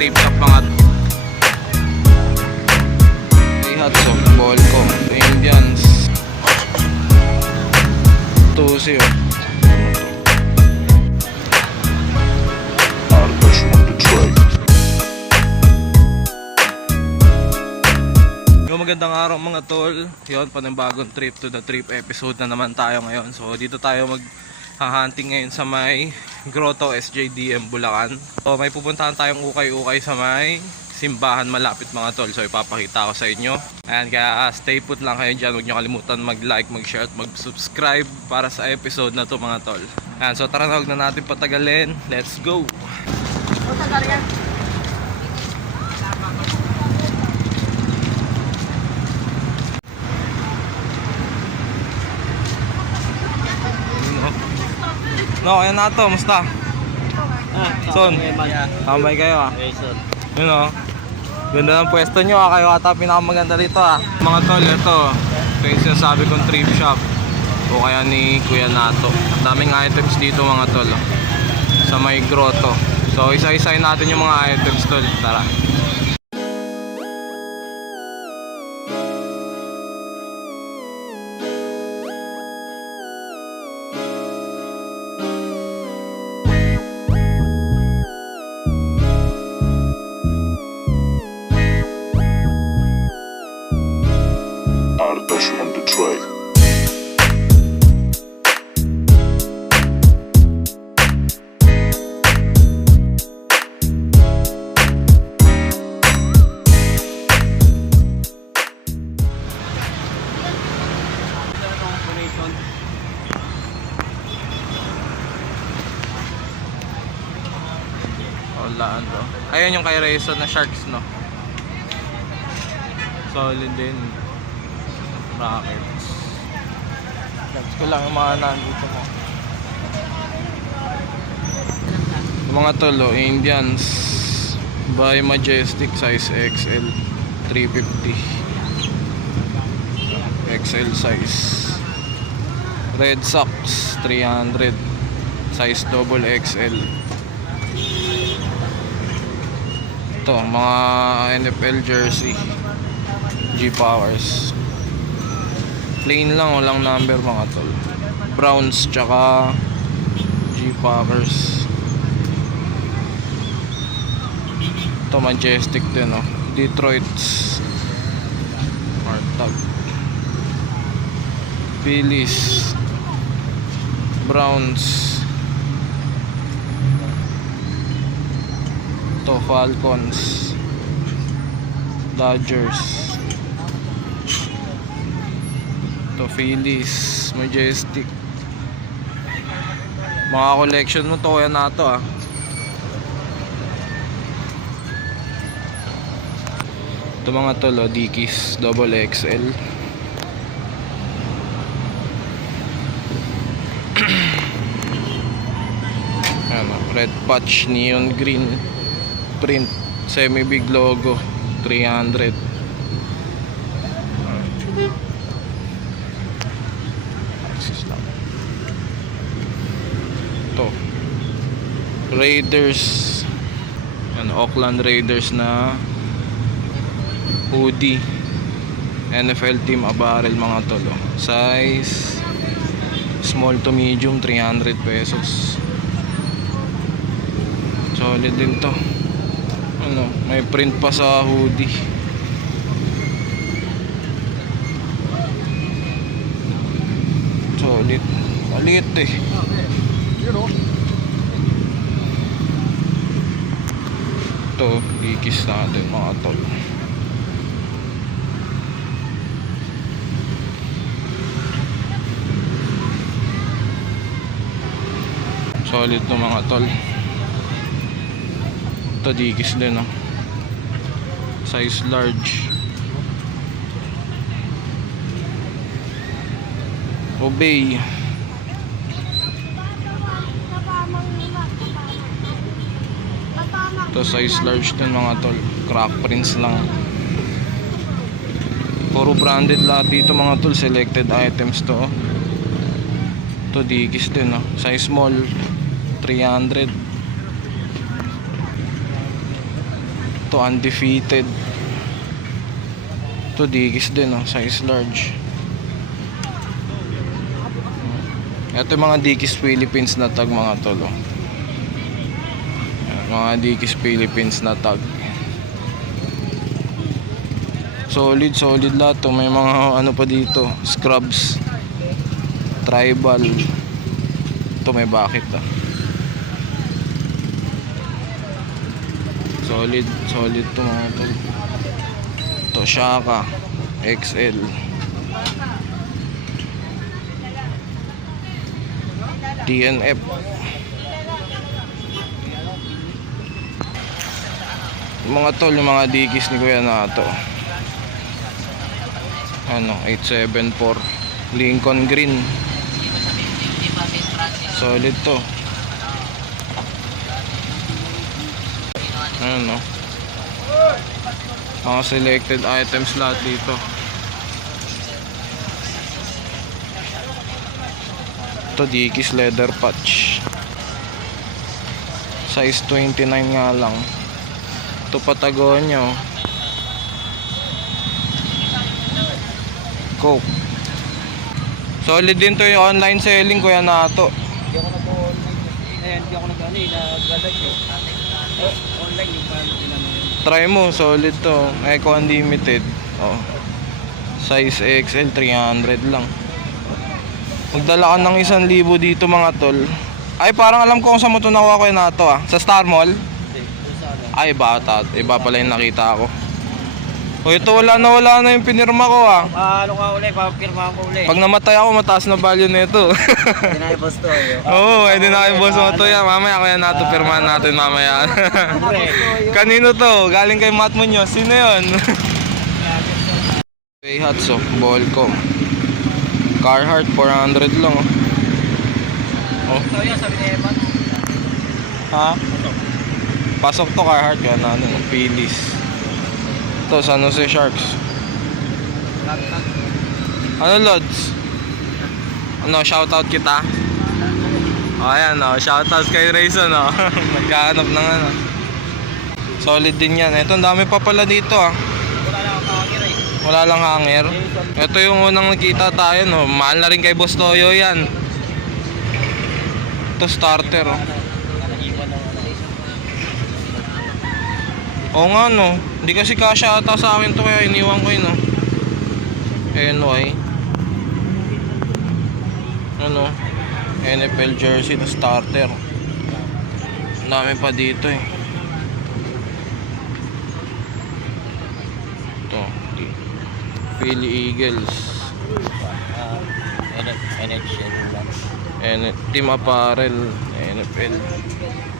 trip shop mga Hatso, Bolcom, Indians, Tusi oh. Magandang araw mga tol. Yun, panibagong trip to the trip episode na naman tayo ngayon. So dito tayo mag-hunting ngayon sa may Grotto SJDM Bulacan. So may pupuntahan tayong ukay-ukay sa may simbahan malapit mga tol. So ipapakita ko sa inyo. Ayan, kaya stay put lang kayo dyan. Huwag nyo kalimutan mag-like, mag-share at mag-subscribe para sa episode na to mga tol. Ayan, so tara na, huwag na natin patagalin. Let's go! No, ayan na to, musta? Son, tambay kayo ah. Yun o, ganda ng pwesto nyo ah. Kayo ata pinakamaganda rito ah. Mga tol, ito yung sinasabi kong trip shop o kaya ni Kuya Nato. Daming items dito mga tol oh, sa may grotto. So isa-isayin natin yung mga items tol. Tara. On the track. Walaan to. Ayan yung kay Rezo na sharks no. Solid din. Brackets. That's ko lang yung mga nandito mo. Yung mga tolo, Indians by Majestic size XL 350 XL size. Red Sox 300 size double XL. Ito mga NFL jersey G-Powers. Plain lang, walang number mga tol. Browns tsaka G-Packers. Ito Majestic din oh. Detroit's Martag. Phillies, Browns. Ito Falcons, Dodgers. Ito Phillies, Majestic. Mga collection mo to, yan na to ah. Ito mga tolo, Dickies double XL. Ano, red patch neon green print, semi big logo 300. Ito Raiders, ano, Oakland Raiders na hoodie, NFL team apparel mga tolo. Size small to medium, 300 pesos. Solid din to. Ano, may print pa sa hoodie. Solid. Maliit eh. Ito, Dickies natin mga tol. Solid to mga tol. Ito Dickies din oh. Size large. Obey. Ito size large din mga tol. Crack prints lang. Puro branded lahat dito mga tol. Selected items to oh. Ito Dickies din oh. Size small 300. Ito undefeated. Ito Dickies din, oh, size large. Ito yung mga Dickies Philippines na tag, mga tol, oh. Mga Dickies Philippines na tag. Solid lahat, oh. May mga ano pa dito, scrubs, tribal. Ito may bakit, ah. Solid to, mga tol. Ito Shaka XL. TNF. Mga tol, yung mga Dickies ni Kuya Nato. Ano, 874 Lincoln Green. Solid to. Ano, mga selected items lahat dito. Ito Dickies leather patch, size 29 nga lang. Ito Patagonia, oh. Coke. Solid din to yung online selling, Kuya Nato. Hindi ako hindi ako nag-galag online yung paano din naman yun. Try mo, solid to. Eco Unlimited. Oh. Size XL 300 lang. Magdala ka ng 1,000 dito, mga tol. Ay, parang alam ko kung saan mo ito nakuha, Kuya Nato, ah. Sa Star Mall? Hindi, ano. Ay, iba pala yung nakita ko. O ito, wala na yung pinirma ko, ah. Ano ka uli, papirmahan ko uli. Pag namatay ako, mataas na value nito. Hindi na boss to. Oo, pwede na kayo boss mo to yan. Mamaya, Kuya Nato, pirmahan natin mamaya. Kanino to? Galing kay Matt Munoz. Sino yun? Way hats, oh. Bolcom. Carhartt, 400 lang, oh. Oh. Ito yan, sabi ni Evan. Ha? Pasok to Carhartt, kaya na ano, Phillies. Ito, San Jose Sharks. Ano, Lods? Ano, shoutout kita? O, ayan, oh, shoutout kay Rayson, oh. Nagkahanap ng ano. Solid din yan. Ito, ang dami pa pala dito, ah. Wala lang ako kawagir eh. Wala lang hanger. Ito yung unang nakita tayo, no. Mahal na rin kay Boss Toyo yan. Ito starter, oh. Oo nga, no. Hindi kasi kasya ata sa akin to, kaya iniwan ko yun, no. NY. Ano? NFL jersey na starter. Ang dami pa dito, eh. Ito. Philly Eagles. NHL lang. Team Apparel, NFL.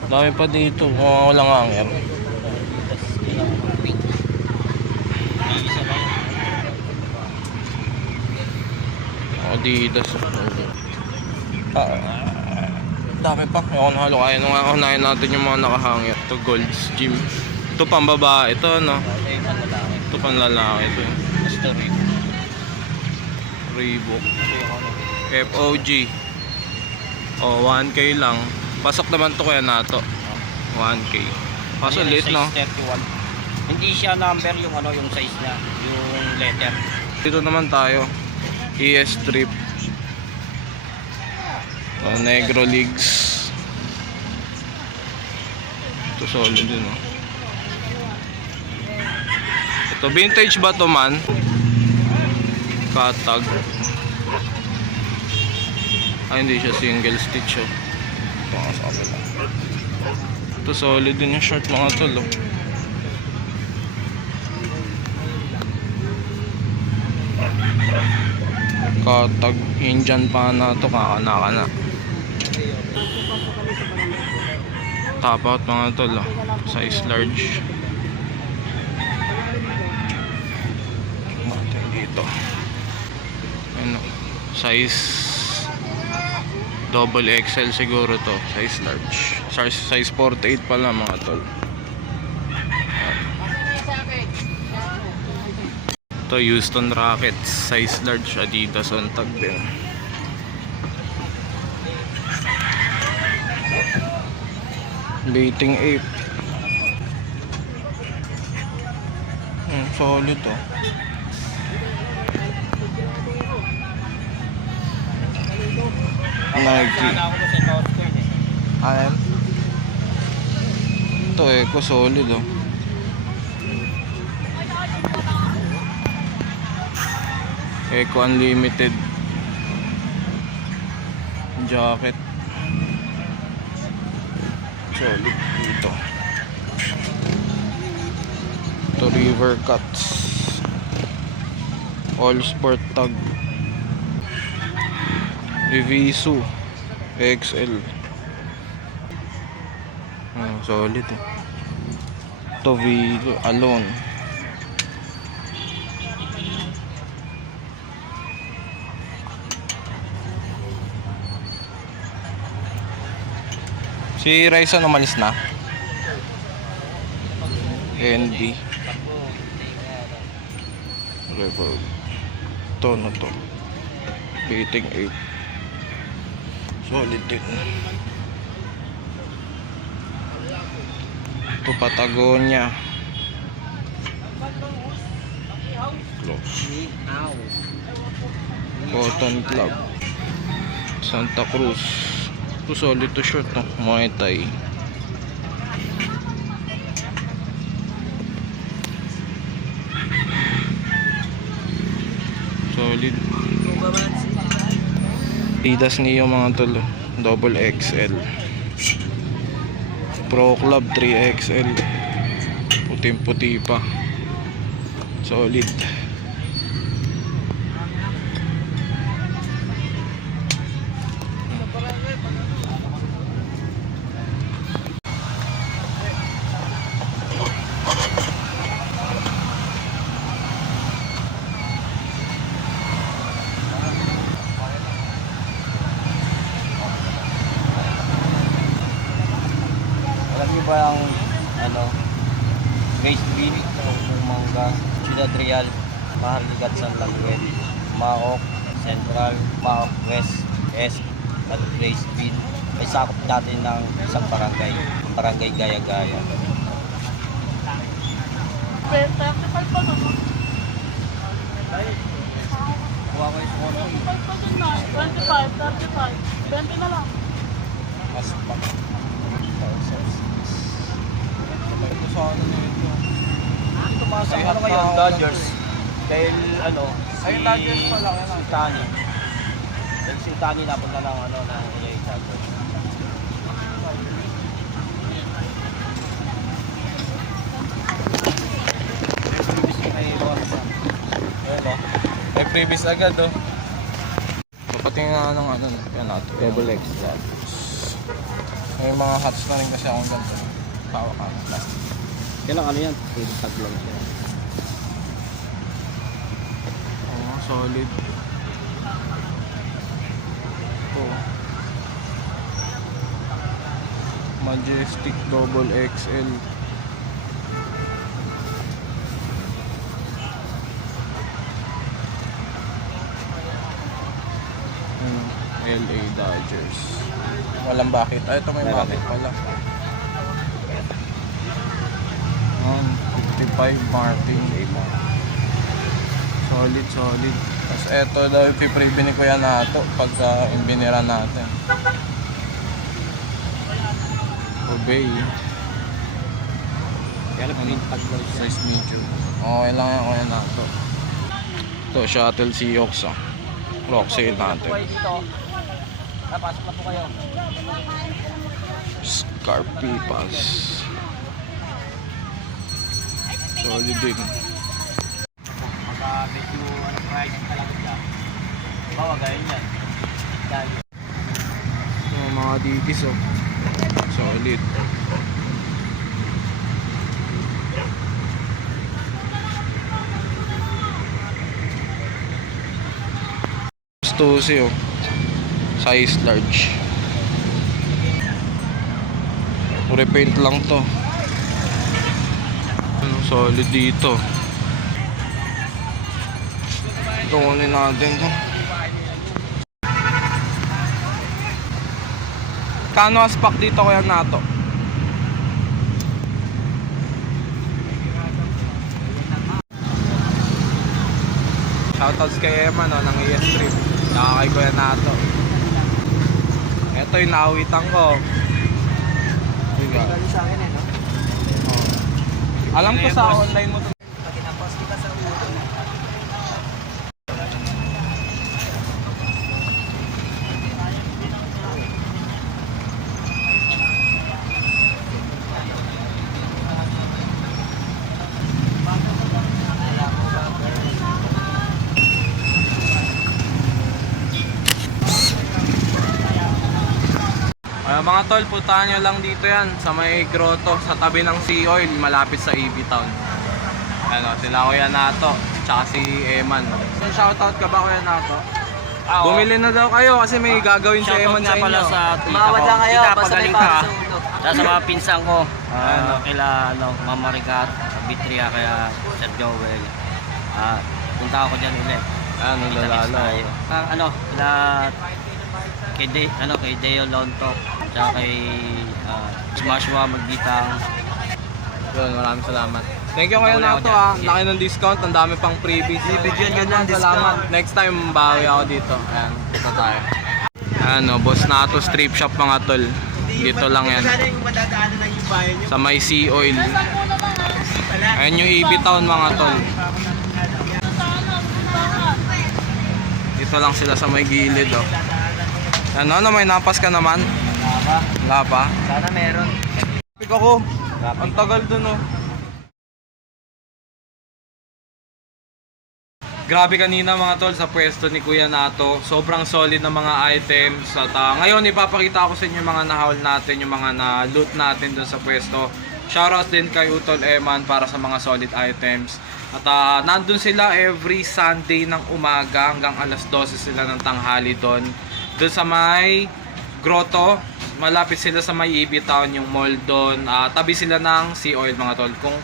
Dami pa dito, walang hanger. Adidas. Dami pa. Yung halo kaya nung unahin natin yung mga nakahanger. Ito Gold's Gym. Ito pang babae. Ito ano? Ito pang lalaki. Ito. Reebok. FOG. O, 1K lang. Pasok naman to, Kuya Nato. 1K. Kaso late, no? 31. Hindi siya number yung ano, yung size niya, yung letter. Dito naman tayo. ES Strip. Negro Leagues. Ito solid din, no? Ito vintage ba to, man? Katag. Ay, hindi siya single stitch, oh. Ito nga sa kapila. Ito solid din yung short, mga tol, oh. Katag Indian pa na to, kakana. Top out, mga tol, oh. Size large. Natin dito. Ano, size double XL siguro to, size large. Size 48 pala, mga tol. Ito Houston Rockets, size large, Adidas on tag din. Dating ape. solid oh. Nike. Sana ako sa Costco eh. Ayan. Ito Eco solid oh. Eco Unlimited jacket. Solid dito. Ito River Cuts. All Sport Tag. Revisu XL. Solid eh. Ito Vilo Alone. Si Raisa umalis na. ND Reverb. Ito na to. Beating 8. Solid din. Ito Patagonia. Close. Cotton Club. Santa Cruz. Ito solid to short no? Muay Thai. Solid. Adidas Neo mga tol. Double XL. Pro Club 3XL. Puting puti pa. Solid. Alam niyo ba ang ano, Grace Bean, Manga, Ciudad Real, Maharlika, San Laguel, Maok, Central, Maok West, East, at Grace Bean ay sakop natin ng isang barangay, Barangay Gaya-Gaya. Kuha ko yung photo. 25, 35, 20 na lang. Mas pa. Ito sa ano nyo ito. Ito masa ano ngayon, Dodgers. Dahil ano, Ay, Dodgers pala, si Tani. Dahil si Tani napunta ng ano, ng LA Dodgers. May previous agad oh. Papatingin nga ng ano, yan natin. Double X. May mga hats na rin kasi akong ganito. Hawak ka ng plastic. Kailang ano yan? Pwede tag lang siya. Oo, solid. Ito. Majestic Double XL. LA Dodgers. Walang bakit. Ito may Meron bakit eh. pala. 55 Martin. Solid, solid. Tapos eto daw ipipribini ko yan nato pagka imbinira natin. Obey. Kaya lang print tag lang siya. Size medium. Okay lang yan kaya nato. Ito, Shuttle Seahawks ah. Rock sale natin. Dito. Pasok na po kayo. Scarpipas. Solid din. Pagka medyo ano, price talaga siya. Bawa ganyan yan. Dahil Mga digis oh. Solid. Stussy oh. Size large. Repaint lang to. Solid dito. Ito kunin natin to. Kano aspak dito kaya nato? Shoutouts kay Emma, no, ng ES Trip. Saka kay Kuya Nato. Ito yung naawitan ko. Biga. Alam ko sa online mo to. Mga tol, puntahan nyo lang dito yan sa may grotto, sa tabi ng Sea Oil, malapit sa EB Town. Ano, sila Kuya Nato, tsaka si Eman. Shoutout ka ba Kuya Nato? Bumili na daw kayo kasi may gagawin si Eman sa inyo. Sa tita Tumawad ko. lang kayo, Tita, basta may pagaling ka. pasundo. Sa mga pinsan ko. Kila Mama Ricat, Bitria, kaya Sir Joel. Punta ako dyan ulit. Ano, Kita-kits lalalo. tayo. Kay Deo Lontok, tsaka kay Smashwa Magbitang. Yun, maraming salamat. Thank you Kuya Wala ako Nato dyan. ha. Laki ng discount, ang dami pang freebies. Bibigyan ka ng Salamat. Next time, bawi ako dito. Ayan, dito tayo. Ano, Boss Nato Strip Shop mga tol. Dito lang yan. Sa may Sea Oil. Ayan yung EB Town mga tol. Dito lang sila sa may gilid oh. Ano, may napas ka naman? Wala pa? Sana meron. Pika ko. Ang tagal dun oh. Grabe kanina mga tol sa pwesto ni Kuya Nato. Sobrang solid na mga items. At ngayon ipapakita ko sa inyo yung mga nahaul natin, yung mga na-loot natin dun sa pwesto. Shoutout din kay Utol Eman para sa mga solid items. At nandun sila every Sunday ng umaga hanggang alas 12 sila ng tanghali doon. Doon sa may grotto, malapit sila sa may EB Town, yung mall doon. Tabi sila ng Sea Oil mga tol. Kung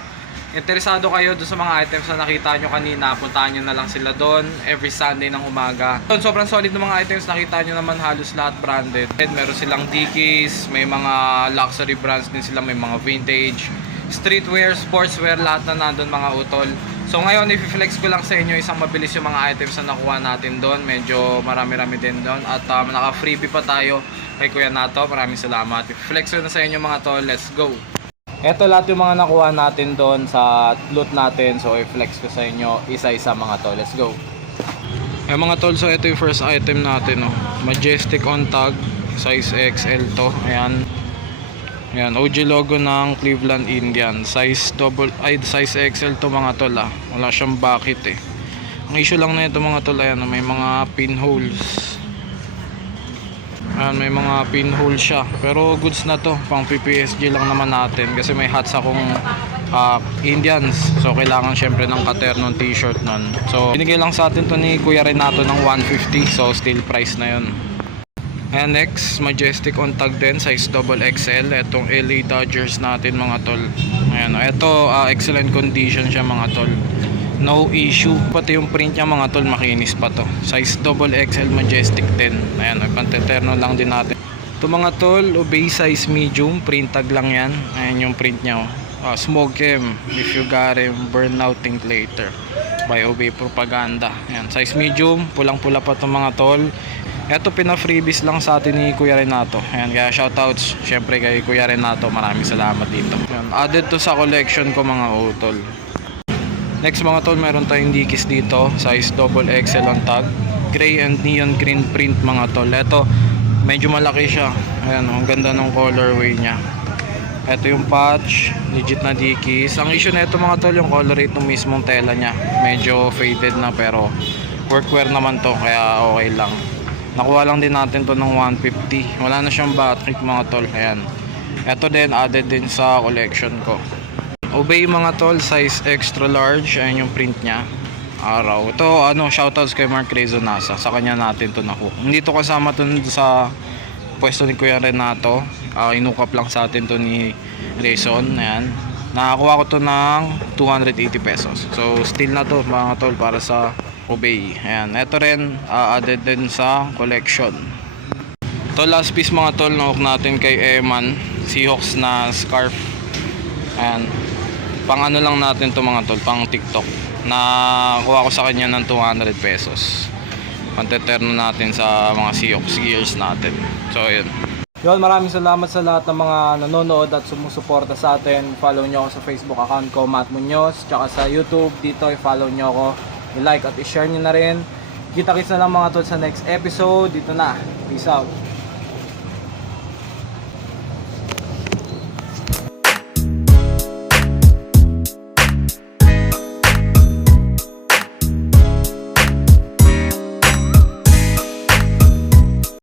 interesado kayo doon sa mga items na nakita nyo kanina, puntahan nyo na lang sila doon every Sunday ng umaga. Doon, sobrang solid ng mga items, nakita nyo naman halos lahat branded. Meron silang Dickies, may mga luxury brands din sila, may mga vintage, streetwear, sportswear, lahat na nandun mga utol. So ngayon, i-flex ko lang sa inyo isang mabilis yung mga items na nakuha natin doon. Medyo marami-rami din doon. At naka-freebie pa tayo kay Kuya Nato. Maraming salamat. I-flex ko na sa inyo mga tol. Let's go! Ito lahat yung mga nakuha natin doon sa loot natin. So i-flex ko sa inyo isa-isa mga tol. Let's go! Mga tol, so ito yung first item natin. Oh. Majestic on tag. Size XL to. Ayan. Ayan, OG logo ng Cleveland Indians. Size XL to mga tol ah. Wala siyang bucket eh. Ang issue lang na ito mga tol, ayan, may mga pinholes. Ayan, may mga pinholes siya. Pero goods na to, pang PPSG lang naman natin. Kasi may hats akong Indians. So kailangan syempre ng katernong t-shirt nun. So binigay lang sa atin to ni Kuya Renato ng 150. So still price na yun. And next, Majestic on tag din, size XXL. Itong LA Dodgers natin mga tol. Ayan, ito excellent condition siya mga tol. No issue. Pati yung print niya mga tol, makinis pa to. Size XXL Majestic din. Ayan, panteterno lang din natin. Ito mga tol, Obey size medium, print tag lang yan. Ayan yung print niya. Smoke him if you got him, burnout think later. By Obey Propaganda. Ayan, size medium, pulang-pula pa itong mga tol. Ito pina-freebies lang sa atin ni Kuya Renato. Ayan, kaya shoutouts syempre kay Kuya Renato. Maraming salamat dito. Ayan, added to sa collection ko mga utol. Next mga tol, meron tayong Dickies dito. Size XXL on tag. Gray and neon green print mga tol. Ito, medyo malaki siya. Ayan, ang ganda ng colorway niya. Ito yung patch. Legit na Dickies. Ang issue na ito mga tol, yung color rate ng mismong tela niya. Medyo faded na pero workwear naman to. Kaya okay lang. Nakuha lang din natin to ng 150. Wala na siyang battery mga tol. Ayan. Ito din added din sa collection ko. Obey mga tol, size extra large. Ayan yung print niya. Araw. Ito shoutouts kay Mark Rezonasa. Sa kanya natin to nakuha. Hindi to kasama to sa pwesto ni Kuya Renato. Inukap lang sa atin to ni Rezon. Ayan. Nakakuha ko to ng 280 pesos. So still na to mga tol para sa Obey. Ayan, ito rin added din sa collection. Ito last piece mga tol, nakuha natin kay Eman, Seahawks na scarf. Ayan, pang ano lang natin to mga tol, pang TikTok. na kuha ko sa kanya ng 200 pesos. Panteterno natin sa mga Seox gears natin. So yun. Yun, maraming salamat sa lahat ng mga nanonood at sumusuporta sa atin. Follow nyo ako sa Facebook account ko, Matt Munoz. Tsaka sa YouTube, dito i-follow nyo ako. I-like at i-share nyo na rin. Kita-kits na lang mga tol sa next episode. Dito na. Peace out.